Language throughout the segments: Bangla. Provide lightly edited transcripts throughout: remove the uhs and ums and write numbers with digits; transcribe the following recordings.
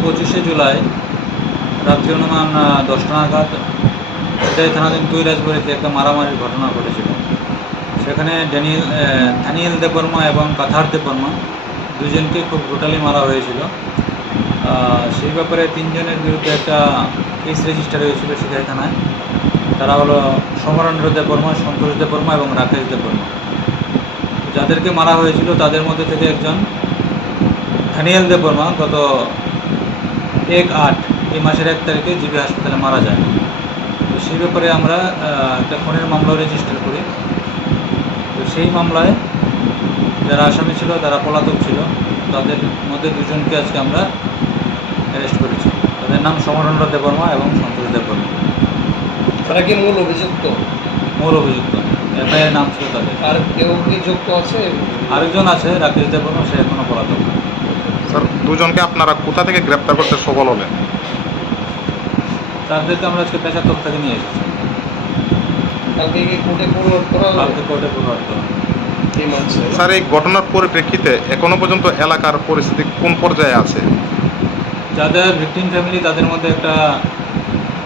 25শে জুলাই রাত্রি অনুমান 10টা নাগাদ এটাই থানাধীন তুইরাজবাড়িতে একটা মারামারির ঘটনা ঘটেছিল। সেখানে দানিয়েল দেববর্মা এবং কাথার দেববর্মা দুজনকে খুব ব্রুটালি মারা হয়েছিল। সেই ব্যাপারে 3 জনের বিরুদ্ধে একটা কেস রেজিস্টার হয়েছিল সিকাই থানায়। তারা হলো সমরেন্দ্র দেববর্মা, সন্তোষ দেববর্মা এবং রাকেশ দেববর্মা। যাদেরকে মারা হয়েছিল তাদের মধ্যে থেকে একজন দানিয়েল দেববর্মা গত 1/8 এই মাসের 1 তারিখে জিবি হাসপাতালে মারা যায়। তো সেই ব্যাপারে আমরা একটা খুনের মামলা রেজিস্টার করি। তো সেই মামলায় যারা আসামি ছিল তারা পলাতক ছিল, তাদের মধ্যে 2 জনকে আজকে আমরা অ্যারেস্ট করেছি। তাদের নাম সমরেন্দ্র দেববর্মা এবং সন্তোষ দেববর্মা। তারা কি মূল অভিযুক্ত? মূল অভিযুক্ত, এফআইআর নাম ছিল তাদের। আর কেউ কি যুক্ত আছে? আরেকজন আছে রাকেশ দেববর্মা, সে এখনও পলাতক। স্যার, 2 জনকে আপনারা কোথা থেকে গ্রেপ্তার করতে সফল হলেন? তাদেরকে আমরা আজকে পেশাতক থেকে নিয়ে এসেছি। কালকে কি কোর্টে ফরওয়ার্ড করা হবে? কালকে কোর্টে ফরওয়ার্ড করা। এই মানছে স্যার, এই ঘটনার পরিপ্রেক্ষিতে এখনো পর্যন্ত এলাকার পরিস্থিতি কোন পর্যায়ে আছে? যাদের ভিকটিম ফ্যামিলি তাদের মধ্যে একটা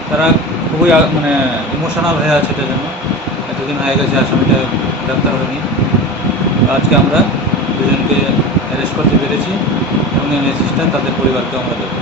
তারা খুবই ইমোশনাল হয়ে আছে। এটার জন্য এতদিন হয়ে গেছে আসামিটা গ্রেপ্তার হয়নি। আজকে আমরা 2 জনকে অ্যারেস্ট করতে পেরেছি এবং অ্যাসিস্ট্যান্ট তাদের পরিবারকে আমরা দেবো।